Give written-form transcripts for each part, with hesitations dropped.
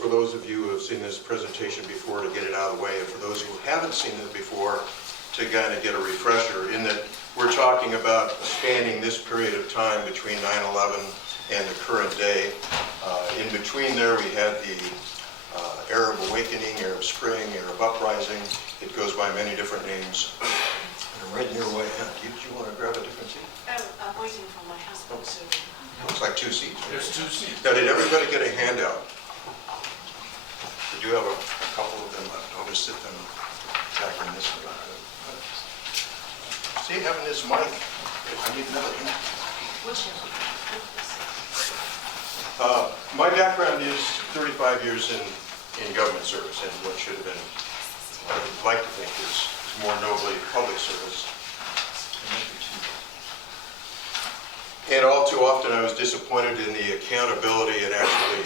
for those of you who have seen this presentation before to get it out of the way, and for those who haven't seen it before to kind of get a refresher, in that we're talking about spanning this period of time between 9/11 and the current day. In between there we had the Arab Awakening, Arab Spring, Arab Uprising. It goes by many different names. And right in your way, do you want to grab a different seat? I'm waiting for my husband to... Looks like 2 seats. There's 2 seats. Now, did everybody get a handout? We do have a couple of them left. I'll just sit them back in this way. See, having this mic, I need another hand. My background is 35 years in government service, and what should have been, I would like to think, is more nobly public service. And all too often I was disappointed in the accountability and actually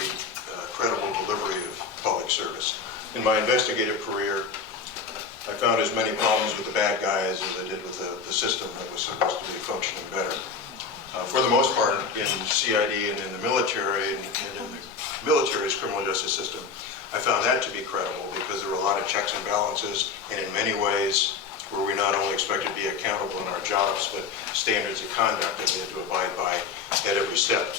credible delivery of public service. In my investigative career, I found as many problems with the bad guys as I did with the system that was supposed to be functioning better. For the most part, in CID and in the military, and in the military's criminal justice system, I found that to be credible because there were a lot of checks and balances, and in many ways where we not only expected to be accountable in our jobs, but standards of conduct that we had to abide by at every step.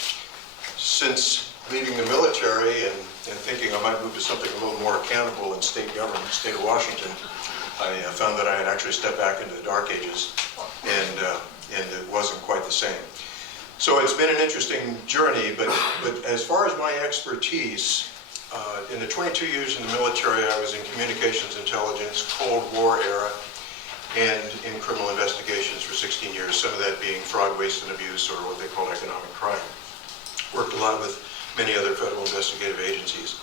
Since leaving the military and thinking I might move to something a little more accountable in state government, state of Washington, I found that I had actually stepped back into the dark ages, and it wasn't quite the same. So it's been an interesting journey, but as far as my expertise, in the 22 years in the military, I was in communications intelligence, Cold War era, and in criminal investigations for 16 years, some of that being fraud, waste, and abuse, or what they call economic crime. Worked a lot with many other federal investigative agencies.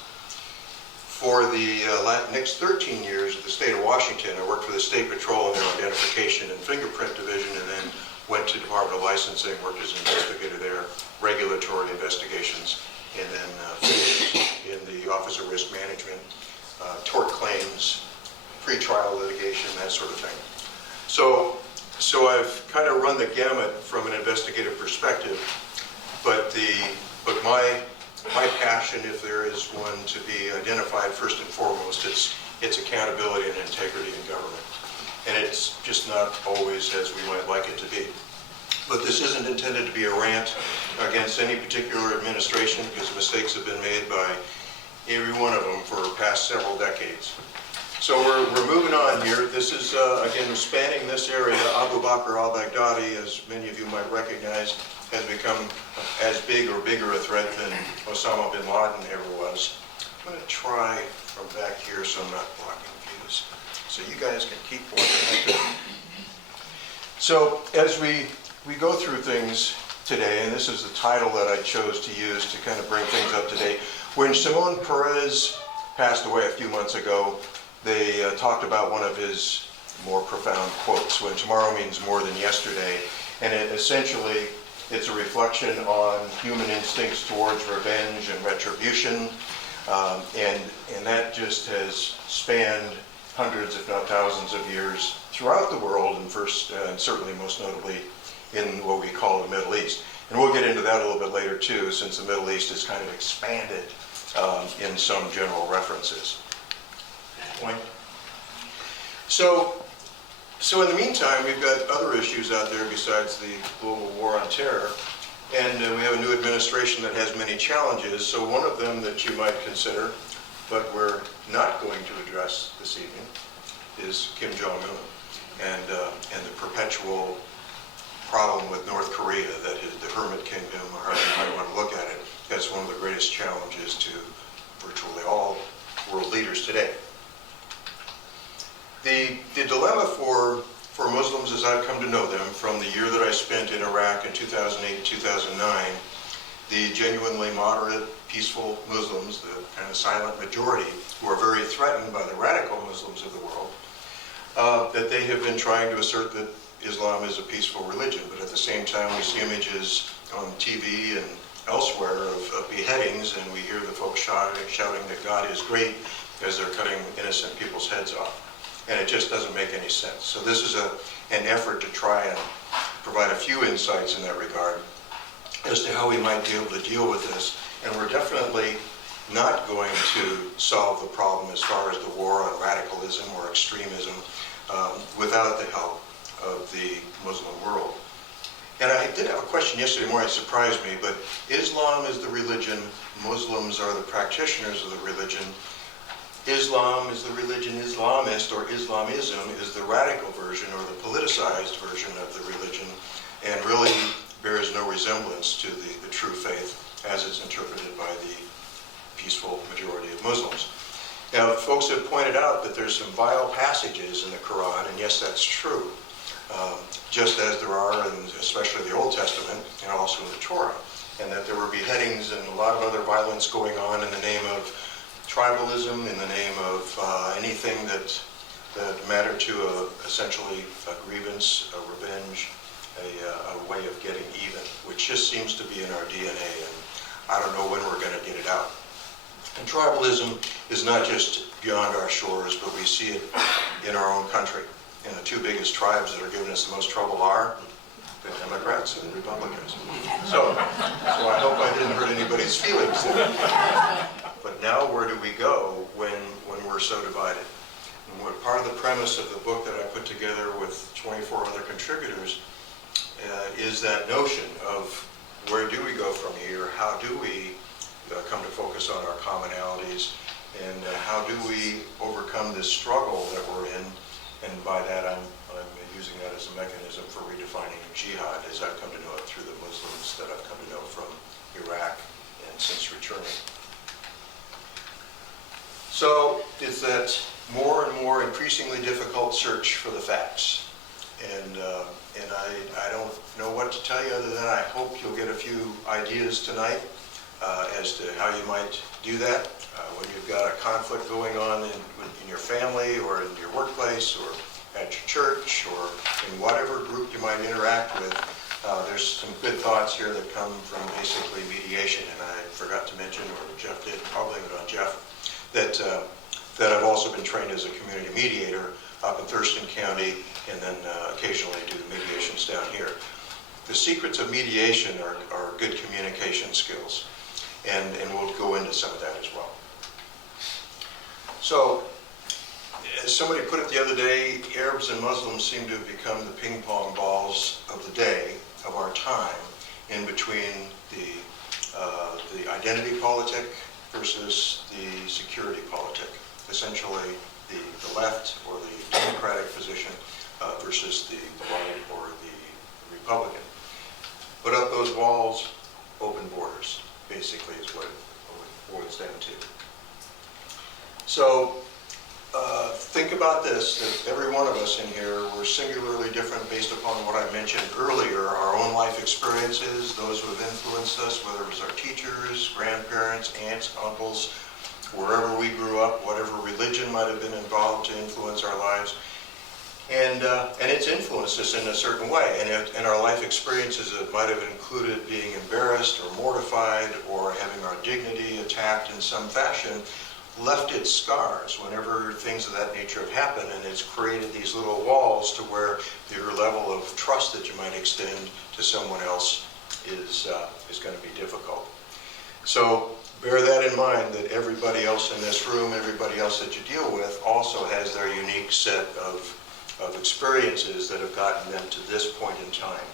For the next 13 years at the state of Washington, I worked for the State Patrol in their identification and fingerprint division, and then went to Department of Licensing, worked as an investigator there, regulatory investigations, and then finished in the Office of Risk Management, tort claims, pre-trial litigation, that sort of thing. So I've kind of run the gamut from an investigative perspective, but my passion, if there is one to be identified first and foremost, it's accountability and integrity in government. And it's just not always as we might like it to be. But this isn't intended to be a rant against any particular administration, because mistakes have been made by every one of them for the past several decades. So we're moving on here. This is, again, spanning this area. Abu Bakr al-Baghdadi, as many of you might recognize, has become as big or bigger a threat than Osama bin Laden ever was. I'm going to try from back here so I'm not blocking views, so you guys can keep watching. So as we go through things today, and this is the title that I chose to use to kind of bring things up to date. When Shimon Peres passed away a few months ago, they talked about one of his more profound quotes, when tomorrow means more than yesterday, and essentially it's a reflection on human instincts towards revenge and retribution, and that just has spanned hundreds, if not thousands of years throughout the world, and certainly most notably in what we call the Middle East. And we'll get into that a little bit later too, since the Middle East is kind of expanded in some general references. Point. So in the meantime, we've got other issues out there besides the global war on terror, and we have a new administration that has many challenges. So one of them that you might consider, but we're not going to address this evening, is Kim Jong-un and the perpetual problem with North Korea, that is the Hermit Kingdom, or however you might want to look at it. That's one of the greatest challenges to virtually all world leaders today. The dilemma for Muslims, as I've come to know them, from the year that I spent in Iraq in 2008 2009, the genuinely moderate, peaceful Muslims, the kind of silent majority, who are very threatened by the radical Muslims of the world, that they have been trying to assert that Islam is a peaceful religion. But at the same time, we see images on TV and elsewhere of beheadings, and we hear the folks shouting that God is great as they're cutting innocent people's heads off. And it just doesn't make any sense. So this is an effort to try and provide a few insights in that regard as to how we might be able to deal with this. And we're definitely not going to solve the problem as far as the war on radicalism or extremism without the help of the Muslim world. And I did have a question yesterday morning, it surprised me, but Islam is the religion, Muslims are the practitioners of the religion. Islam is the religion, Islamist or Islamism is the radical version or the politicized version of the religion, and really bears no resemblance to the true faith as it's interpreted by the peaceful majority of Muslims. Now, folks have pointed out that there's some vile passages in the Quran, and yes, that's true. Just as there are in especially the Old Testament and also in the Torah, and that there were beheadings and a lot of other violence going on in the name of tribalism, in the name of anything that mattered to essentially a grievance, a revenge, a way of getting even, which just seems to be in our DNA, and I don't know when we're going to get it out. And tribalism is not just beyond our shores, but we see it in our own country. And the two biggest tribes that are giving us the most trouble are the Democrats and the Republicans. So I hope I didn't hurt anybody's feelings there. But now where do we go when we're so divided? And what part of the premise of the book that I put together with 24 other contributors is that notion of where do we go from here? How do we come to focus on our commonalities? And how do we overcome this struggle that we're in? And by that, I'm using that as a mechanism for redefining jihad, as I've come to know it through the Muslims that I've come to know from Iraq and since returning. So it's that more and more increasingly difficult search for the facts. And I don't know what to tell you other than I hope you'll get a few ideas tonight as to how you might do that. When you've got a conflict going on in your family or in your workplace or at your church or in whatever group you might interact with, there's some good thoughts here that come from basically mediation. And I forgot to mention, or Jeff did, I'll blame it on Jeff, that I've also been trained as a community mediator up in Thurston County, and then occasionally do the mediations down here. The secrets of mediation are good communication skills, and we'll go into some of that as well. So, as somebody put it the other day, Arabs and Muslims seem to have become the ping pong balls of the day, of our time, in between the identity politic versus the security politic. Essentially, the left or the Democratic position versus the right or the Republican. Put up those walls, open borders, basically is what it boils down to. So think about this, that every one of us in here, we're singularly different based upon what I mentioned earlier, our own life experiences, those who have influenced us, whether it was our teachers, grandparents, aunts, uncles, wherever we grew up, whatever religion might have been involved to influence our lives. And it's influenced us in a certain way. And our life experiences that might have included being embarrassed or mortified or having our dignity attacked in some fashion left its scars whenever things of that nature have happened, and it's created these little walls to where your level of trust that you might extend to someone else is going to be difficult. So bear that in mind, that everybody else in this room, everybody else that you deal with also has their unique set of experiences that have gotten them to this point in time.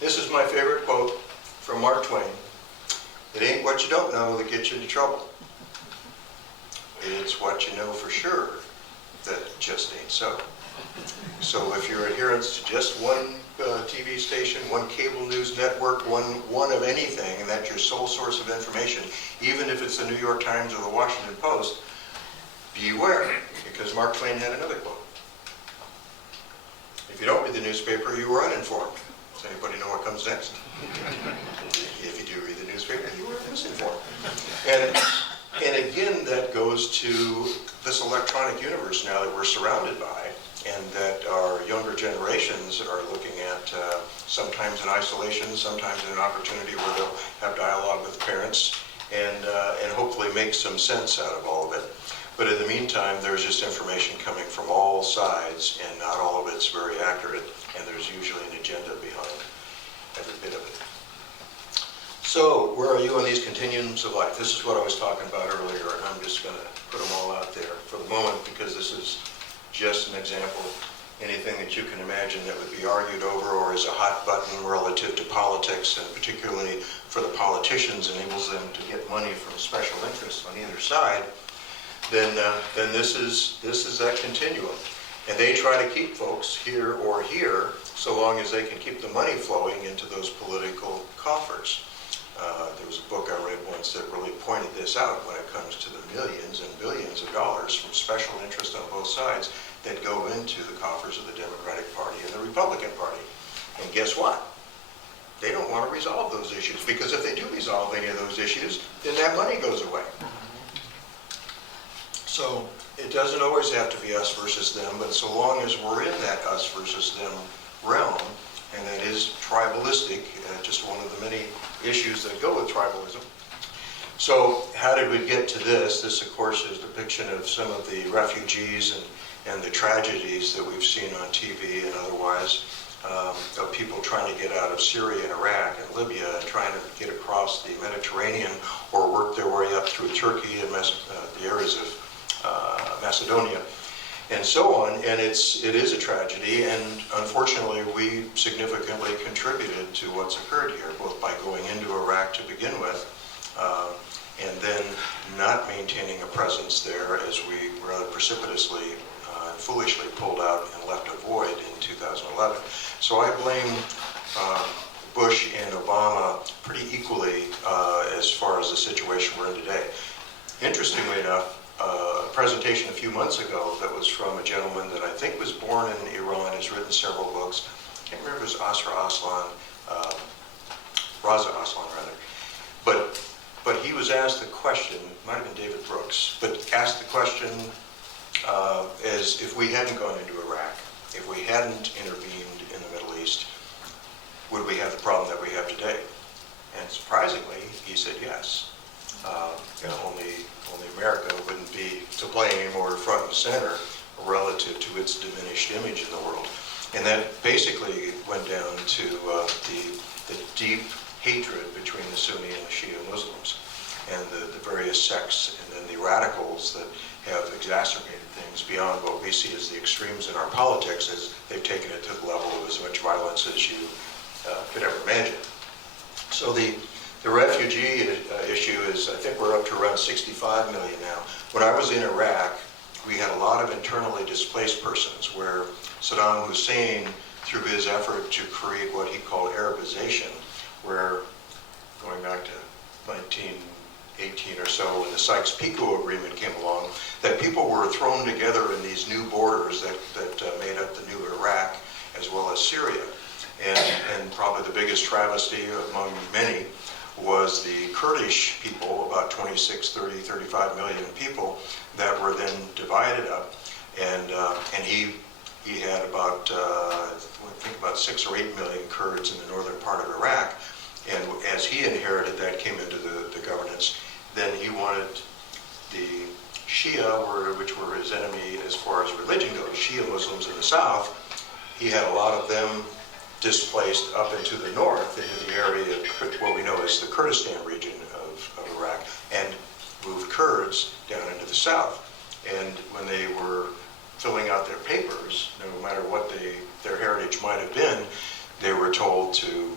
This is my favorite quote from Mark Twain. It ain't what you don't know that gets you into trouble. It's what you know for sure that just ain't so. So if your adherence to just one TV station, one cable news network, one of anything, and that's your sole source of information, even if it's the New York Times or the Washington Post, beware, because Mark Twain had another quote. If you don't read the newspaper, you are uninformed. Does anybody know what comes next? If you do read the newspaper, you are misinformed. And again, that goes to this electronic universe now that we're surrounded by, and that our younger generations are looking at sometimes in isolation, sometimes in an opportunity where they'll have dialogue with parents and hopefully make some sense out of all of it. But in the meantime, there's just information coming from all sides, and not all of it's very accurate, and there's usually an agenda behind every bit of it. So, where are you on these continuums of life? This is what I was talking about earlier, and I'm just going to put them all out there for the moment because this is just an example. Anything that you can imagine that would be argued over or is a hot button relative to politics, and particularly for the politicians, enables them to get money from special interests on either side, then this is that continuum. And they try to keep folks here or here so long as they can keep the money flowing into those political coffers. There was a book I read once that really pointed this out when it comes to the millions and billions of dollars from special interest on both sides that go into the coffers of the Democratic Party and the Republican Party. And guess what? They don't want to resolve those issues, because if they do resolve any of those issues, then that money goes away. So it doesn't always have to be us versus them, but so long as we're in that us versus them realm, and that is tribalistic, just one of the many issues that go with tribalism. So how did we get to this? This, of course, is a depiction of some of the refugees and the tragedies that we've seen on TV and otherwise, of people trying to get out of Syria and Iraq and Libya and trying to get across the Mediterranean or work their way up through Turkey and the areas of Macedonia and so on. And it is a tragedy, and unfortunately we significantly contributed to what's occurred here, both by going into Iraq to begin with, and then not maintaining a presence there as we rather precipitously foolishly pulled out and left a void in 2011. So I blame Bush and Obama pretty equally as far as the situation we're in today. Interestingly enough, a presentation a few months ago that was from a gentleman that I think was born in Iran, has written several books. I can't remember if it was Raza Aslan rather. But he was asked the question, might have been David Brooks, but asked the question as if we hadn't gone into Iraq, if we hadn't intervened in the Middle East, would we have the problem that we have today? And surprisingly, he said yes. Only America wouldn't be to blame or front and center relative to its diminished image in the world. And that basically went down to the deep hatred between the Sunni and the Shia Muslims, and the various sects, and then the radicals that have exacerbated things beyond what we see as the extremes in our politics, as they've taken it to the level of as much violence as you could ever imagine. So the refugee issue is, I think we're up to around 65 million now. When I was in Iraq, we had a lot of internally displaced persons where Saddam Hussein, through his effort to create what he called Arabization, where going back to 1918 or so, when the Sykes-Picot Agreement came along, that people were thrown together in these new borders that made up the new Iraq as well as Syria. And probably the biggest travesty among many was the Kurdish people, about 26, 30, 35 million people that were then divided up. And he had about, I think about 6 or 8 million Kurds in the northern part of Iraq. And as he inherited that, came into the governance, then he wanted the Shia, which were his enemy as far as religion goes, Shia Muslims in the south, he had a lot of them displaced up into the north, into the area of what we know as the Kurdistan region of Iraq, and moved Kurds down into the south. And when they were filling out their papers, no matter what their heritage might have been, they were told to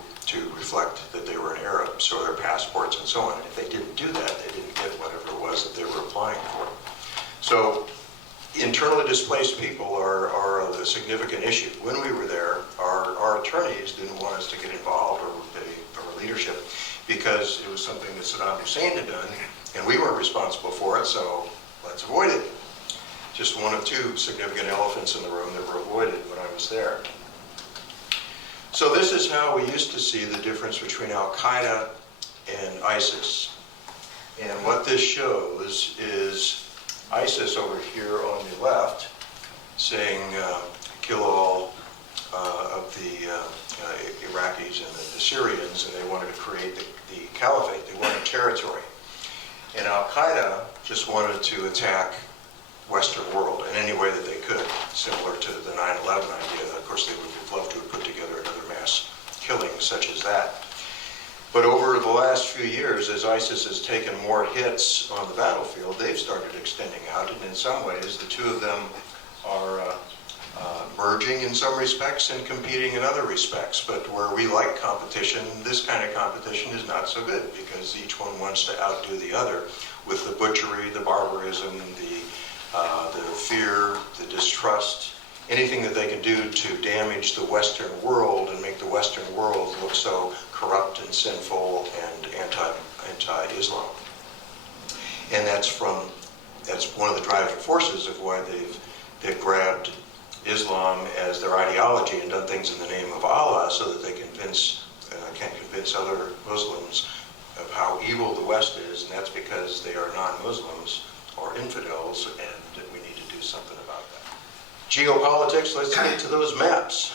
reflect that they were an Arab, so their passports and so on. And if they didn't do that, they didn't get whatever it was that they were applying for. So internally displaced people are a significant issue. When we were there, our attorneys didn't want us to get involved, or leadership, because it was something that Saddam Hussein had done, and we weren't responsible for it, so let's avoid it. Just one of 2 significant elephants in the room that were avoided when I was there. So this is how we used to see the difference between Al-Qaeda and ISIS. And what this shows is ISIS over here on the left saying kill all of the Iraqis and the Syrians, and they wanted to create the caliphate. They wanted territory. And Al-Qaeda just wanted to attack Western world in any way that they could, similar to the 9/11 idea. Of course, they would have loved to have put together another mass killing such as that. But over the last few years, as ISIS has taken more hits on the battlefield, they've started extending out, and in some ways, the two of them are merging in some respects and competing in other respects. But where we like competition, this kind of competition is not so good, because each one wants to outdo the other with the butchery, the barbarism, the fear, the distrust, anything that they can do to damage the Western world and make the Western world look so corrupt and sinful and anti-Islam. And that's one of the driving forces of why they've grabbed Islam as their ideology and done things in the name of Allah, so that they can convince other Muslims of how evil the West is, and that's because they are non-Muslims or infidels, and we need to do something about that. Geopolitics, let's get to those maps.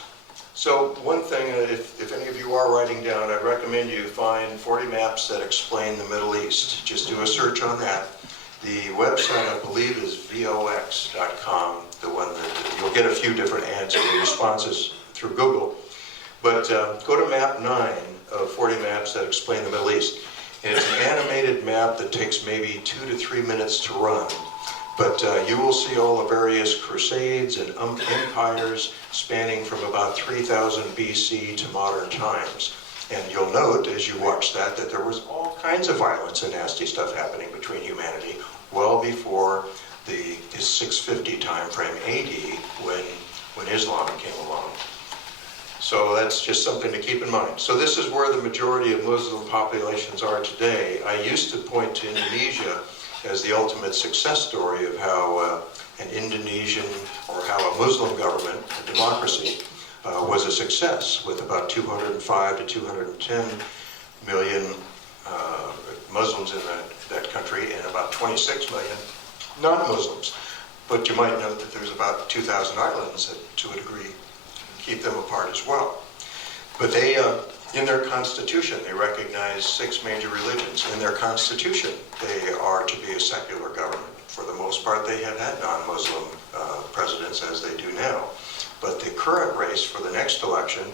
So one thing, if any of you are writing down, I'd recommend you find 40 maps that explain the Middle East. Just do a search on that. The website, I believe, is vox.com, the one that you'll get a few different ads and responses through Google. But go to map 9 of 40 maps that explain the Middle East. And it's an animated map that takes maybe 2 to 3 minutes to run. But you will see all the various crusades and empires spanning from about 3000 BC to modern times. And you'll note, as you watch that there was all kinds of violence and nasty stuff happening between humanity well before the 650 time frame AD, when Islam came along. So that's just something to keep in mind. So this is where the majority of Muslim populations are today. I used to point to Indonesia as the ultimate success story of how an Indonesian, or how a Muslim government, a democracy, was a success, with about 205 to 210 million Muslims in that country, and about 26 million non-Muslims. But you might note that there's about 2,000 islands that, to a degree, keep them apart as well. But they, in their constitution, they recognize 6 major religions. In their constitution, they are to be a secular government. For the most part, they have had non-Muslim presidents, as they do now. But the current race for the next election,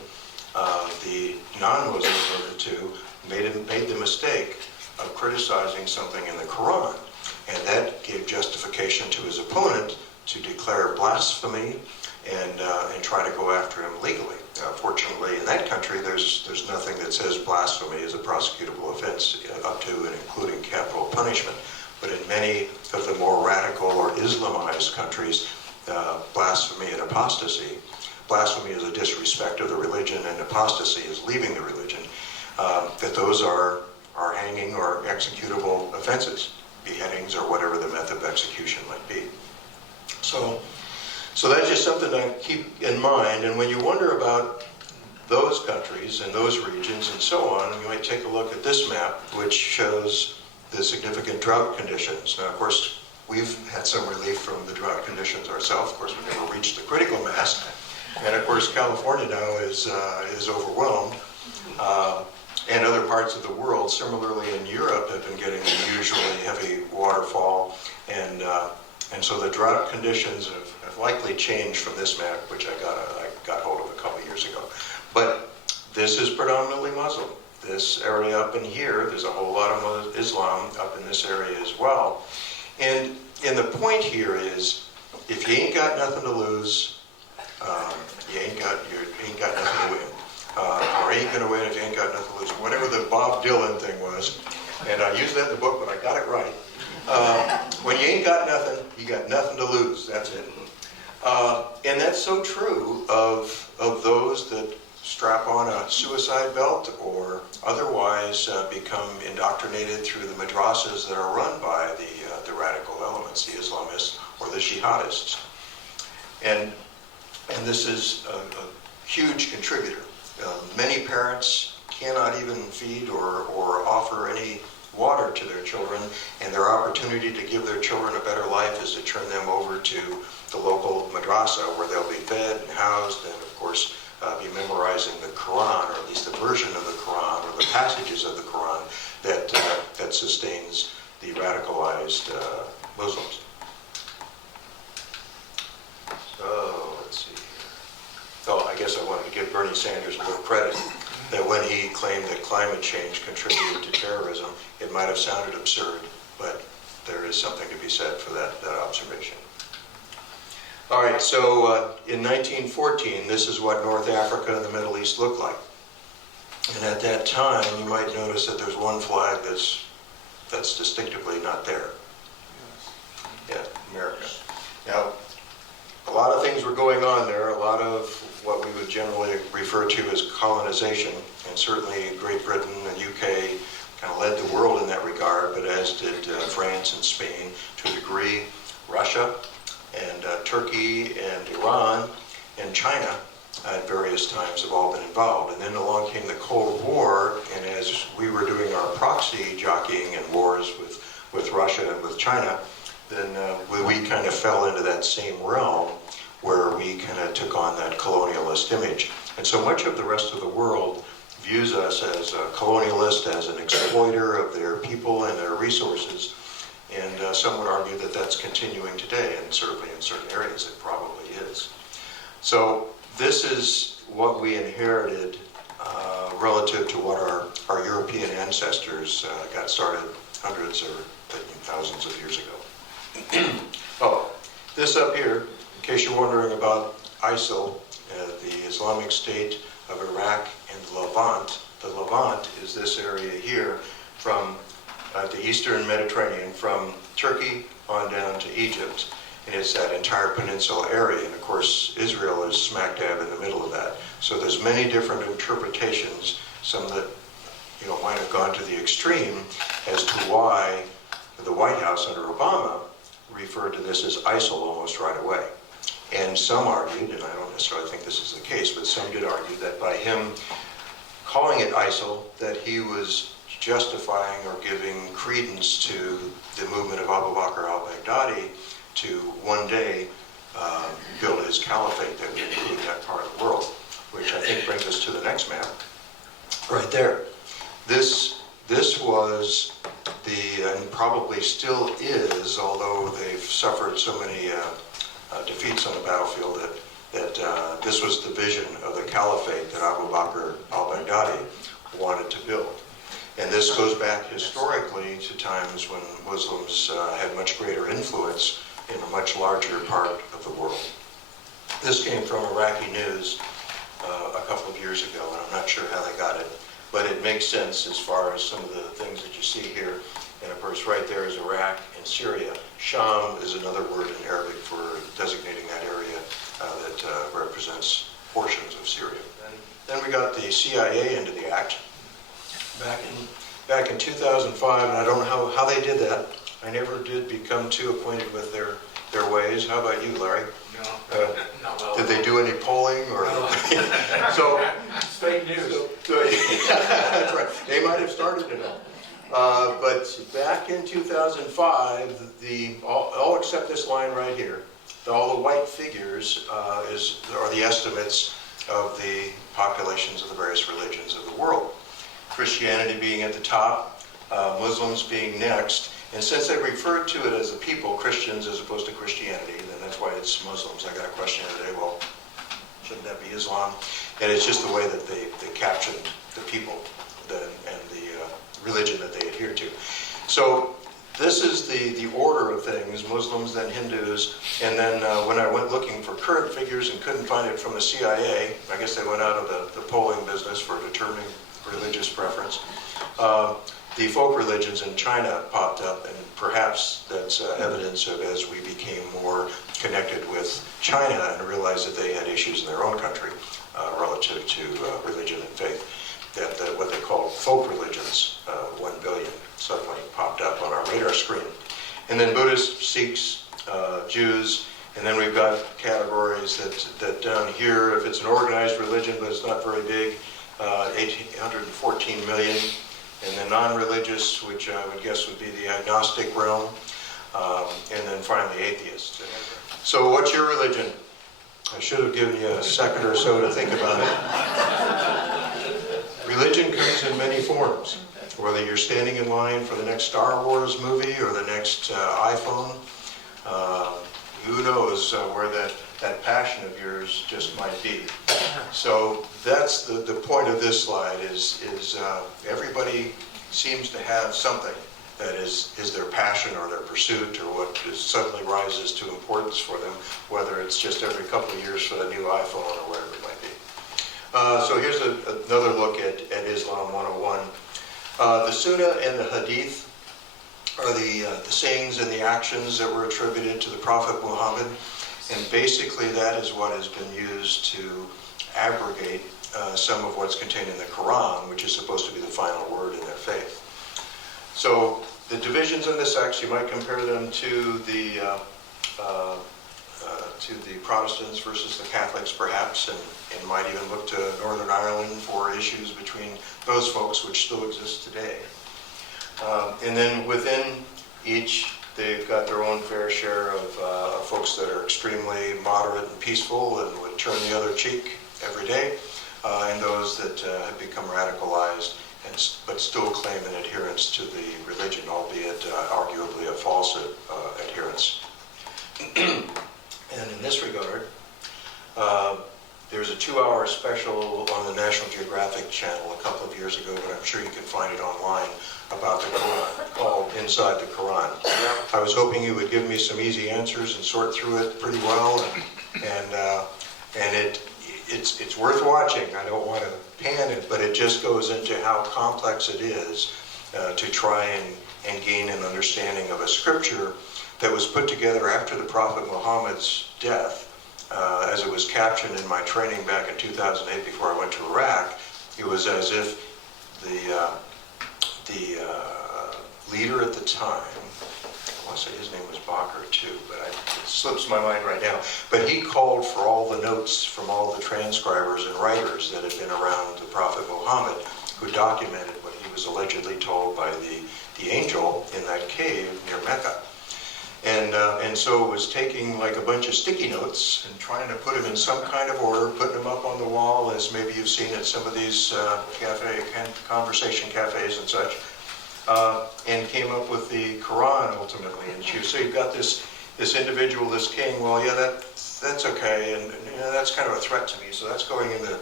the non-Muslims of the two made the mistake of criticizing something in the Quran. And that gave justification to his opponent to declare blasphemy and try to go after him legally. Fortunately, in that country, there's nothing that says blasphemy is a prosecutable offense up to and including capital punishment. But in many of the more radical or Islamized countries, blasphemy and apostasy, blasphemy is a disrespect of the religion, and apostasy is leaving the religion, that those are hanging or executable offenses, beheadings or whatever the method of execution might be. So that's just something to keep in mind. And when you wonder about those countries and those regions and so on, you might take a look at this map, which shows the significant drought conditions. Now, of course, we've had some relief from the drought conditions ourselves. Of course, we've never reached the critical mass. And of course, California now is overwhelmed. And other parts of the world, similarly in Europe, have been getting unusually heavy waterfall. And so the drought conditions have likely changed from this map, which I got hold of a couple years ago. But this is predominantly Muslim. This area up in here, there's a whole lot of Islam up in this area as well. And the point here is, if you ain't got nothing to lose, you ain't got nothing to win. Or ain't gonna win if you ain't got nothing to lose. Whatever the Bob Dylan thing was. And I used that in the book, but I got it right. When you ain't got nothing, you got nothing to lose. That's it. And that's so true of those that strap on a suicide belt or otherwise become indoctrinated through the madrasas that are run by the radical elements, the Islamists or the jihadists. And this is a huge contributor. Many parents cannot even feed or offer any water to their children, and their opportunity to give their children a better life is to turn them over to the local madrasa, where they'll be fed and housed, and of course be memorizing the Quran, or at least the version of the Quran or the passages of the Quran that sustains the radicalized Muslims. So let's see here. Oh, I guess I wanted to give Bernie Sanders a little credit. that when he claimed that climate change contributed to terrorism, it might have sounded absurd, but there is something to be said for that observation. All right, so in 1914, this is what North Africa and the Middle East looked like. And at that time, you might notice that there's one flag that's distinctively not there. Yeah, America. Now, a lot of things were going on there, a lot of what we would generally refer to as colonization, and certainly Great Britain and UK kind of led the world in that regard, but as did France and Spain, to a degree, Russia and Turkey and Iran and China at various times have all been involved. And then along came the Cold War, and as we were doing our proxy jockeying and wars with Russia and with China, then we kind of fell into that same realm where we kind of took on that colonialist image. And so much of the rest of the world views us as a colonialist, as an exploiter of their people and their resources. And some would argue that that's continuing today, and certainly in certain areas it probably is. So this is what we inherited relative to what our European ancestors got started hundreds or thousands of years ago. Oh, this up here, in case you're wondering about ISIL, the Islamic State of Iraq and the Levant. The Levant is this area here from the Eastern Mediterranean, from Turkey on down to Egypt. And it's that entire peninsula area. And of course, Israel is smack dab in the middle of that. So there's many different interpretations, some that might have gone to the extreme as to why the White House under Obama referred to this as ISIL almost right away. And some argued, and I don't necessarily think this is the case, but some did argue that by him calling it ISIL, that he was justifying or giving credence to the movement of Abu Bakr al-Baghdadi to one day build his caliphate that would include that part of the world, which I think brings us to the next map, right there. This was and probably still is, although they've suffered so many defeats on the battlefield, that this was the vision of the caliphate that Abu Bakr al-Baghdadi wanted to build. And this goes back historically to times when Muslims had much greater influence in a much larger part of the world. This came from Iraqi news a couple of years ago, and I'm not sure how they got it, but it makes sense as far as some of the things that you see here. And of course, right there is Iraq and Syria. Sham is another word in Arabic for designating that area that represents portions of Syria. And then we got the CIA into the act back in 2005, and I don't know how they did that. I never did become too acquainted with their ways. How about you, Larry? No. Not well. Did they do any polling or? No. So It's fake news. that's right. They might have started it all. But back in 2005, all except this line right here, all the white figures are the estimates of the populations of the various religions of the world. Christianity being at the top, Muslims being next. And since they referred to it as a people, Christians as opposed to Christianity, then that's why it's Muslims. I got a question today, well, shouldn't that be Islam? And it's just the way that they captioned the people and the religion that they adhere to. So this is the order of things, Muslims, then Hindus, and then when I went looking for current figures and couldn't find it from the CIA, I guess they went out of the polling business for determining religious preference. The folk religions in China popped up, and perhaps that's evidence of as we became more connected with China and realized that they had issues in their own country relative to religion and faith, that what they called folk religions, 1 billion, suddenly popped up on our radar screen. And then Buddhists, Sikhs, Jews, and then we've got categories that down here, if it's an organized religion but it's not very big, 814 million. And then non-religious, which I would guess would be the agnostic realm, and then finally atheists. So what's your religion? I should have given you a second or so to think about it. Religion comes in many forms, whether you're standing in line for the next Star Wars movie or the next iPhone. who knows where that passion of yours just might be. So that's the point of this slide is everybody seems to have something that is their passion or their pursuit or what suddenly rises to importance for them, whether it's just every couple of years for the new iPhone or whatever it might be. So here's another look at Islam 101. The Sunnah and the Hadith are the sayings and the actions that were attributed to the Prophet Muhammad, and basically that is what has been used to abrogate some of what's contained in the Quran, which is supposed to be the final word in their faith. So the divisions in the sects, you might compare them to the Protestants versus the Catholics perhaps, and might even look to Northern Ireland for issues between those folks which still exist today. And then within each, they've got their own fair share of folks that are extremely moderate and peaceful and would turn the other cheek every day, and those that have become radicalized but still claim an adherence to the religion, albeit arguably a false adherence. And in this regard, there's a 2-hour special on the National Geographic Channel a couple of years ago, but I'm sure you can find it online, about the Quran, called Inside the Quran. I was hoping you would give me some easy answers and sort through it pretty well, and it's worth watching. I don't want to pan it, but it just goes into how complex it is to try and gain an understanding of a scripture that was put together after the Prophet Muhammad's death. As it was captioned in my training back in 2008 before I went to Iraq, it was as if the leader at the time, I want to say his name was Bakr too, but it slips my mind right now, but he called for all the notes from all the transcribers and writers that had been around the Prophet Muhammad, who documented what he was allegedly told by the angel in that cave near Mecca. And so it was taking like a bunch of sticky notes and trying to put them in some kind of order, putting them up on the wall, as maybe you've seen at some of these conversation cafes and such, and came up with the Quran ultimately. And so you've got this individual, this king, well, yeah, that's okay, and that's kind of a threat to me, so that's going in the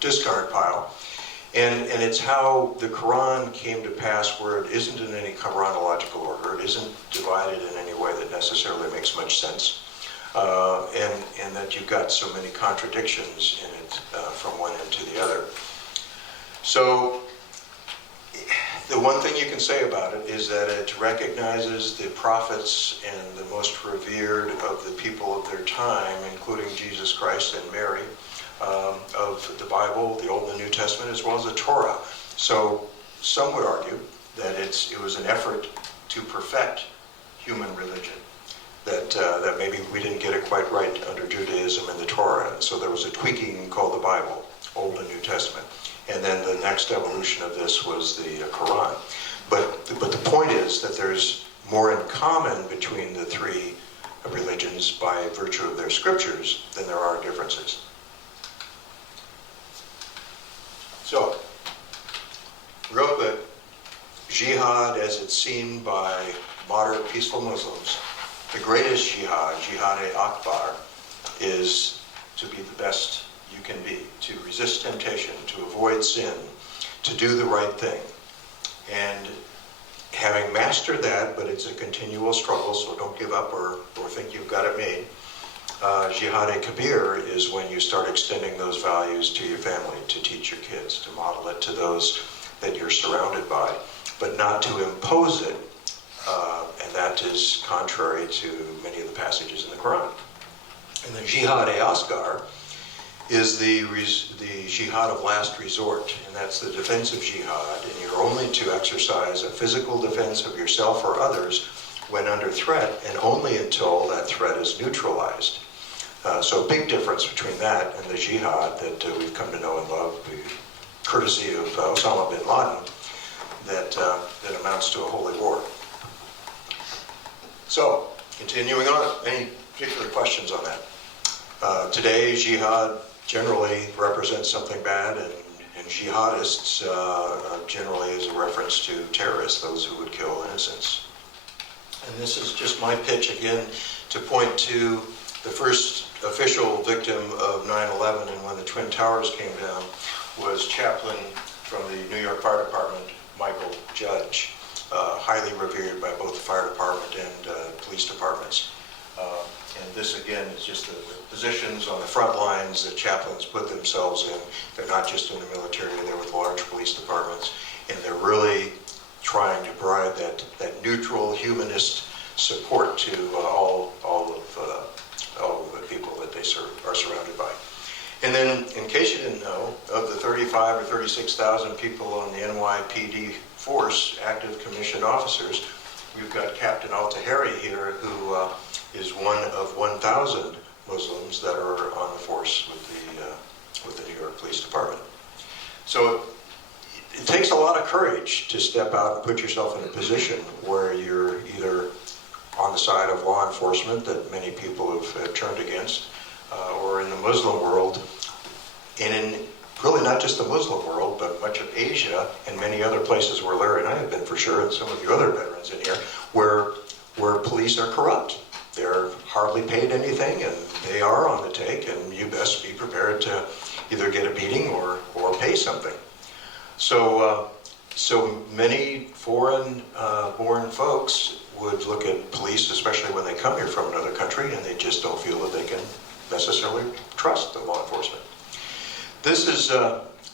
discard pile. And it's how the Quran came to pass where it isn't in any chronological order, it isn't divided in any way that necessarily makes much sense, and that you've got so many contradictions in it from one end to the other. So the one thing you can say about it is that it recognizes the prophets and the most revered of the people of their time, including Jesus Christ and Mary, of the Bible, the Old and New Testament, as well as the Torah. So some would argue that it was an effort to perfect human religion, that maybe we didn't get it quite right under Judaism and the Torah, and so there was a tweaking called the Bible, Old and New Testament. And then the next evolution of this was the Quran. But the point is that there's more in common between the three religions by virtue of their scriptures than there are differences. So, real quick, jihad as it's seen by moderate peaceful Muslims, the greatest jihad, jihad-e-akbar, is to be the best you can be, to resist temptation, to avoid sin, to do the right thing. And having mastered that, but it's a continual struggle, so don't give up or think you've got it made. Jihad-e-kabir is when you start extending those values to your family, to teach your kids, to model it to those that you're surrounded by, but not to impose it, and that is contrary to many of the passages in the Quran. And the jihad-e-asghar is the jihad of last resort, and that's the defensive jihad, and you're only to exercise a physical defense of yourself or others when under threat, and only until that threat is neutralized. So a big difference between that and the jihad that we've come to know and love, courtesy of Osama bin Laden, that amounts to a holy war. So, continuing on, any particular questions on that? Today, jihad generally represents something bad, and jihadists generally is a reference to terrorists, those who would kill innocents. And this is just my pitch again to point to the first official victim of 9/11 and when the Twin Towers came down was chaplain from the New York Fire Department, Michael Judge, highly revered by both the fire department and police departments. And this again is just the positions on the front lines that chaplains put themselves in. They're not just in the military, they're with large police departments, and they're really trying to provide that neutral, humanist support to all of the people that they are surrounded by. And then, in case you didn't know, of the 35 or 36,000 people on the NYPD force, active commissioned officers, we've got Captain Al-Tahiri here, who is one of 1,000 Muslims that are on the force with the New York Police Department. So it takes a lot of courage to step out and put yourself in a position where you're either on the side of law enforcement that many people have turned against, or in the Muslim world, and in really not just the Muslim world, but much of Asia and many other places where Larry and I have been for sure, and some of you other veterans in here, where police are corrupt. They're hardly paid anything, and they are on the take, and you best be prepared to either get a beating or pay something. So many foreign-born folks would look at police, especially when they come here from another country, and they just don't feel that they can necessarily trust the law enforcement. This is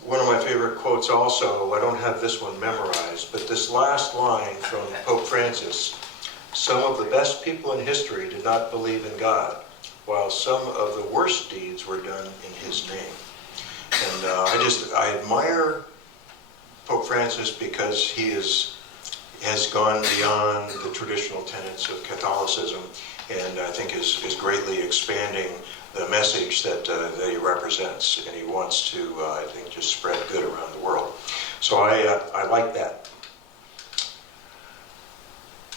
one of my favorite quotes also. I don't have this one memorized, but this last line from Pope Francis: "Some of the best people in history did not believe in God, while some of the worst deeds were done in his name." And I admire Pope Francis because he has gone beyond the traditional tenets of Catholicism, and I think is greatly expanding the message that he represents, and he wants to, I think, just spread good around the world. So I like that.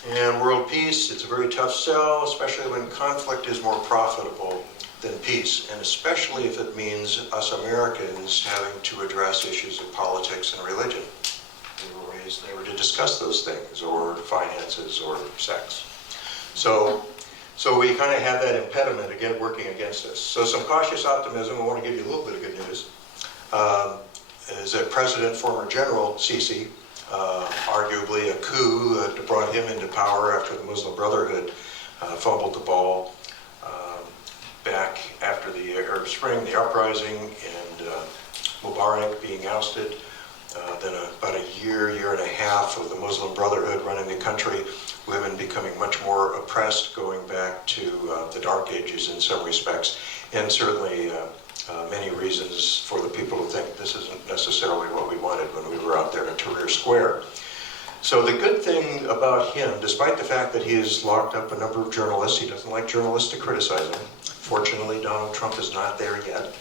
And world peace, it's a very tough sell, especially when conflict is more profitable than peace, and especially if it means us Americans having to address issues of politics and religion. We were raised never to discuss those things, or finances, or sex. So we kind of have that impediment again working against us. So some cautious optimism. I want to give you a little bit of good news. Is that former General Sisi, arguably a coup that brought him into power after the Muslim Brotherhood fumbled the ball back after the Arab Spring, the uprising, and Mubarak being ousted. Then about a year and a half of the Muslim Brotherhood running the country, women becoming much more oppressed, going back to the Dark Ages in some respects, and certainly many reasons for the people to think this isn't necessarily what we wanted when we were out there in Tahrir Square. So the good thing about him, despite the fact that he has locked up a number of journalists, he doesn't like journalists to criticize him. Fortunately, Donald Trump is not there yet.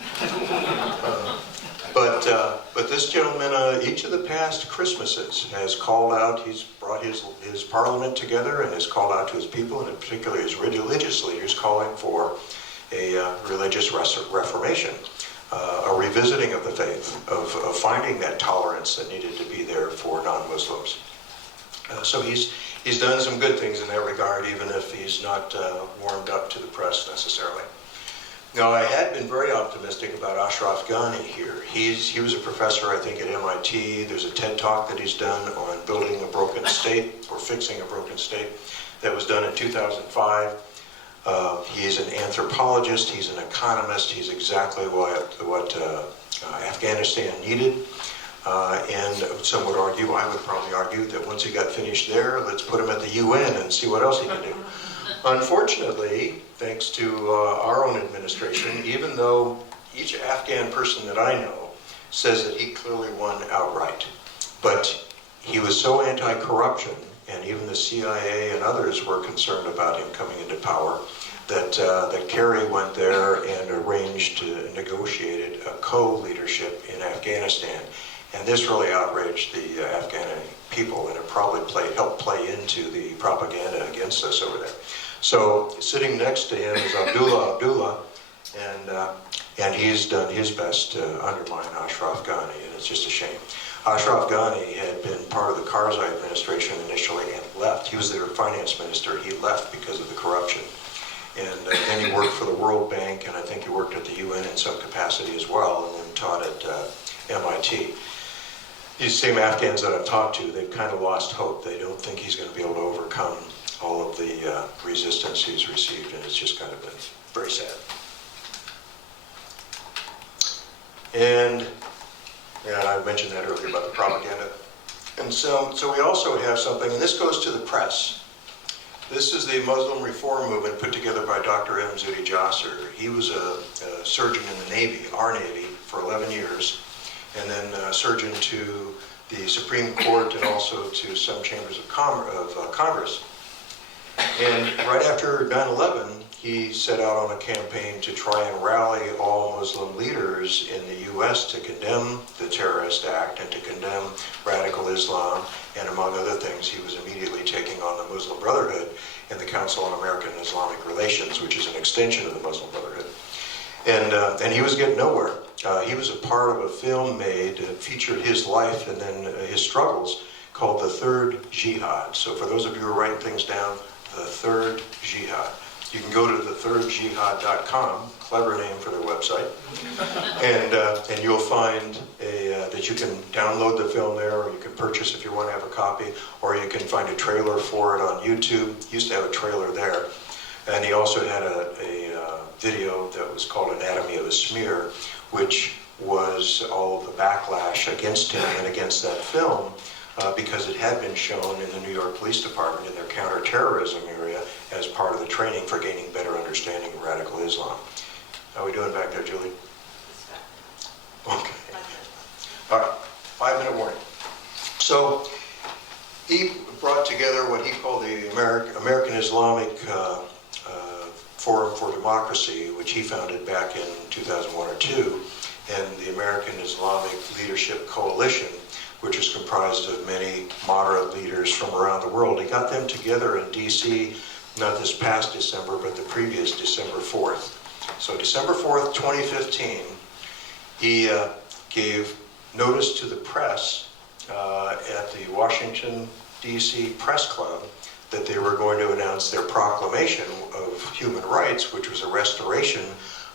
But this gentleman, each of the past Christmases, has called out, he's brought his parliament together and has called out to his people, and in particular his religious leaders, calling for a religious reformation, a revisiting of the faith, of finding that tolerance that needed to be there for non-Muslims. So he's done some good things in that regard, even if he's not warmed up to the press necessarily. Now, I had been very optimistic about Ashraf Ghani here. He was a professor, I think, at MIT. There's a TED Talk that he's done on building a broken state, or fixing a broken state, that was done in 2005. He's an anthropologist, he's an economist, he's exactly what Afghanistan needed. And some would argue, I would probably argue, that once he got finished there, let's put him at the UN and see what else he can do. Unfortunately, thanks to our own administration, even though each Afghan person that I know says that he clearly won outright, but he was so anti-corruption, and even the CIA and others were concerned about him coming into power, that Kerry went there and arranged, negotiated a co-leadership in Afghanistan. And this really outraged the Afghan people, and it probably helped play into the propaganda against us over there. So sitting next to him is Abdullah, and he's done his best to undermine Ashraf Ghani, and it's just a shame. Ashraf Ghani had been part of the Karzai administration initially and left. He was their finance minister. He left because of the corruption. And then he worked for the World Bank, and I think he worked at the UN in some capacity as well, and then taught at MIT. These same Afghans that I've talked to, they've kind of lost hope. They don't think he's going to be able to overcome all of the resistance he's received, and it's just kind of been very sad. And I mentioned that earlier about the propaganda. And so we also have something, and this goes to the press. This is the Muslim reform movement put together by Dr. M. Zuhdi Jasser. He was a surgeon in the Navy, our Navy, for 11 years, and then a surgeon to the Supreme Court and also to some chambers of Congress. And right after 9/11, he set out on a campaign to try and rally all Muslim leaders in the U.S. to condemn the terrorist act and to condemn radical Islam, and among other things, he was immediately taking on the Muslim Brotherhood and the Council on American and Islamic Relations, which is an extension of the Muslim Brotherhood. And he was getting nowhere. He was a part of a film made that featured his life and then his struggles called The Third Jihad. So for those of you who are writing things down, The Third Jihad. You can go to thethirdjihad.com, clever name for their website, and you'll find that you can download the film there, or you can purchase if you want to have a copy, or you can find a trailer for it on YouTube. He used to have a trailer there. And he also had a video that was called Anatomy of a Smear, which was all of the backlash against him and against that film, because it had been shown in the New York Police Department in their counterterrorism area as part of the training for gaining better understanding of radical Islam. How are we doing back there, Julie? Okay. All right, 5-minute warning. So he brought together what he called the American Islamic Forum for Democracy, which he founded back in 2001 or 2, and the American Islamic Leadership Coalition, which is comprised of many moderate leaders from around the world. He got them together in D.C., not this past December, but the previous December 4th. So December 4th, 2015, he gave notice to the press at the Washington, D.C. Press Club that they were going to announce their proclamation of human rights, which was a restoration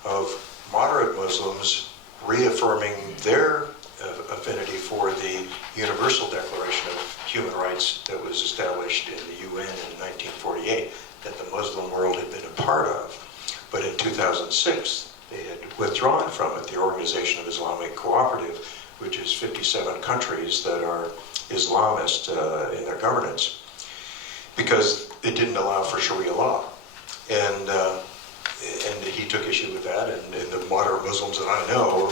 of moderate Muslims reaffirming their affinity for the Universal Declaration of Human Rights that was established in the UN in 1948, that the Muslim world had been a part of. But in 2006, they had withdrawn from it, the Organization of Islamic Cooperative, which is 57 countries that are Islamist in their governance, because it didn't allow for Sharia law. And he took issue with that, and the moderate Muslims that I know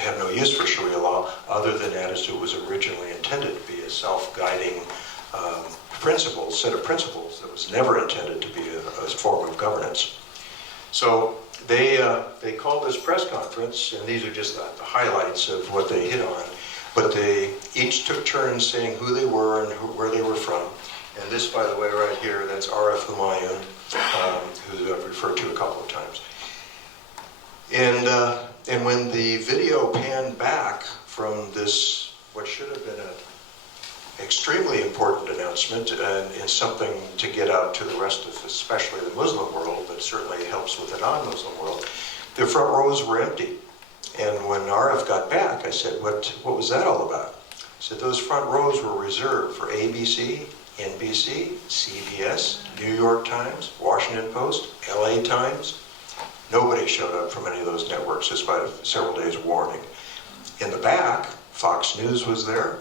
have no use for Sharia law, other than that as it was originally intended to be a self-guiding set of principles that was never intended to be a form of governance. So they called this press conference, and these are just the highlights of what they hit on, but they each took turns saying who they were and where they were from. And this, by the way, right here, that's R.F. Humayun, who I've referred to a couple of times. And when the video panned back from this, what should have been an extremely important announcement and something to get out to the rest of, especially the Muslim world, but certainly helps with the non-Muslim world, the front rows were empty. And when RF got back, I said, what was that all about? He said, those front rows were reserved for ABC, NBC, CBS, New York Times, Washington Post, LA Times. Nobody showed up from any of those networks despite several days warning. In the back, Fox News was there.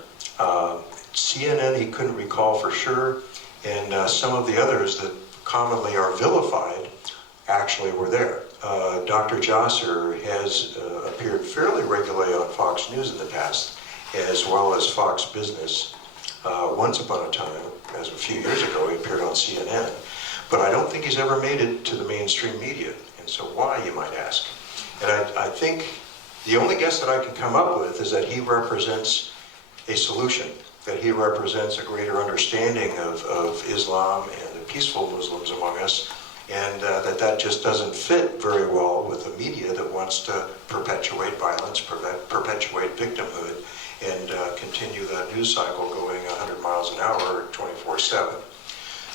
CNN, he couldn't recall for sure. And some of the others that commonly are vilified actually were there. Dr. Jasser has appeared fairly regularly on Fox News in the past, as well as Fox Business. Once upon a time, as a few years ago, he appeared on CNN. But I don't think he's ever made it to the mainstream media. And so why, you might ask? And I think the only guess that I can come up with is that he represents a solution, that he represents a greater understanding of Islam and the peaceful Muslims among us, and that just doesn't fit very well with the media that wants to perpetuate violence, perpetuate victimhood, and continue that news cycle going 100 miles an hour 24/7.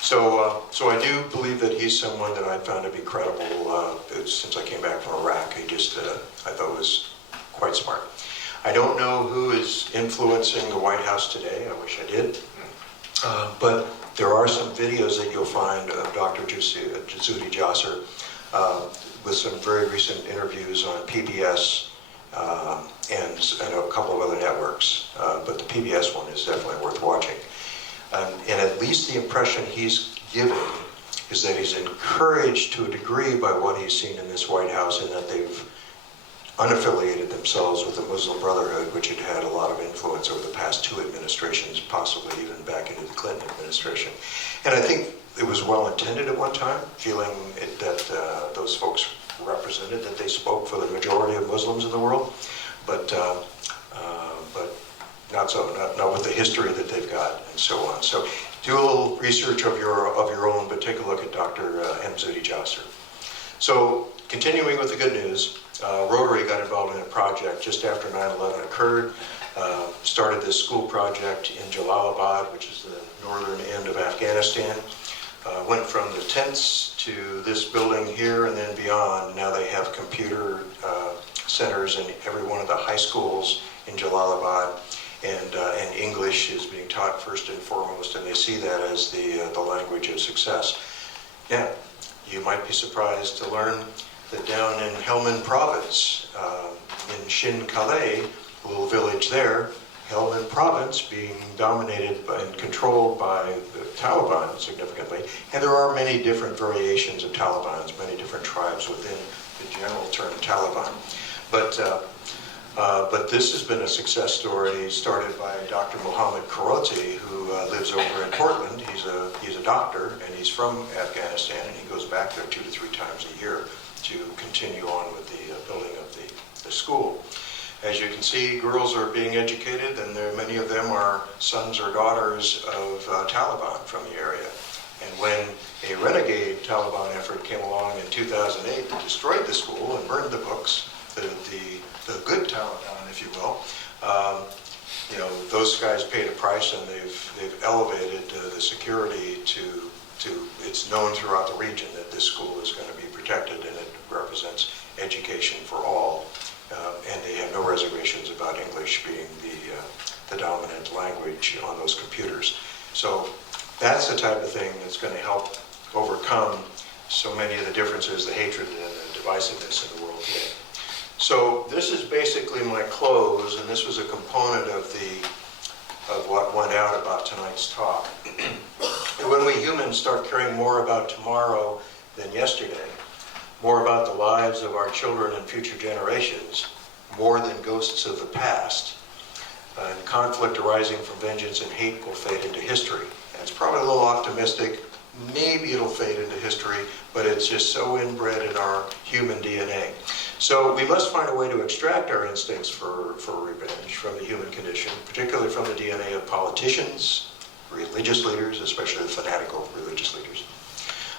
So I do believe that he's someone that I found to be credible since I came back from Iraq. He just, I thought was quite smart. I don't know who is influencing the White House today. I wish I did. But there are some videos that you'll find of Dr. Judy Jasser with some very recent interviews on PBS and a couple of other networks. But the PBS one is definitely worth watching. And at least the impression he's giving is that he's encouraged to a degree by what he's seen in this White House, and that they've unaffiliated themselves with the Muslim Brotherhood, which had had a lot of influence over the past 2 administrations, possibly even back into the Clinton administration. And I think it was well intended at one time, feeling that those folks represented, that they spoke for the majority of Muslims in the world, but not so, not with the history that they've got and so on. So do a little research of your own, but take a look at Dr. Judy Jasser. So continuing with the good news, Rotary got involved in a project just after 9/11 occurred, started this school project in Jalalabad, which is the northern end of Afghanistan. Went from the tents to this building here and then beyond. Now they have computer centers in every one of the high schools in Jalalabad, and English is being taught first and foremost, and they see that as the language of success. Now, you might be surprised to learn that down in Helmand province, in Shin Kalay, a little village there, Helmand province being dominated and controlled by the Taliban significantly, and there are many different variations of Talibans, many different tribes within the general term Taliban. But this has been a success story started by Dr. Mohammed Karoti, who lives over in Portland. He's a doctor, and he's from Afghanistan, and he goes back there 2 to 3 times a year to continue on with the building of the school. As you can see, girls are being educated, and many of them are sons or daughters of Taliban from the area. And when a renegade Taliban effort came along in 2008 and destroyed the school and burned the books, the good Taliban, if you will, those guys paid a price, and they've elevated the security to it's known throughout the region that this school is going to be protected, and it represents education for all. And they have no reservations about English being the dominant language on those computers. So that's the type of thing that's going to help overcome so many of the differences, the hatred and the divisiveness in the world today. So this is basically my close, and this was a component of what went out about tonight's talk. And when we humans start caring more about tomorrow than yesterday, more about the lives of our children and future generations, more than ghosts of the past, and conflict arising from vengeance and hate will fade into history. And it's probably a little optimistic. Maybe it'll fade into history, but it's just so inbred in our human DNA. So we must find a way to extract our instincts for revenge from the human condition, particularly from the DNA of politicians, religious leaders, especially the fanatical religious leaders,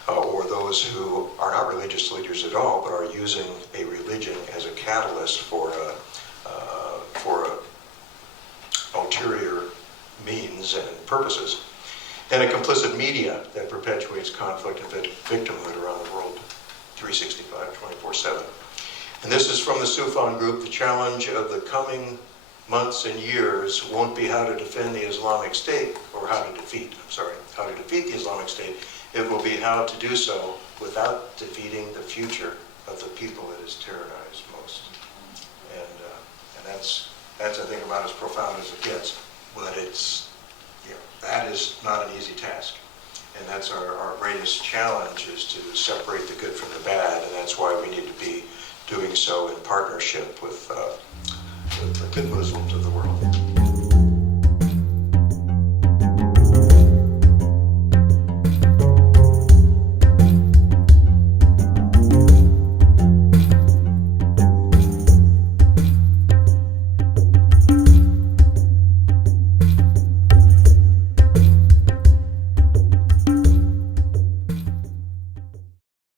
or those who are not religious leaders at all, but are using a religion as a catalyst for ulterior means and purposes, and a complicit media that perpetuates conflict and victimhood around the world, 365, 24/7. And this is from the Sufan group. The challenge of the coming months and years won't be how to defend the Islamic State, or how to defeat the Islamic State. It will be how to do so without defeating the future of the people that is terrorized most. And that's I think about as profound as it gets. But that is not an easy task. And that's our greatest challenge, is to separate the good from the bad. And that's why we need to be doing so in partnership with the good Muslims of the world.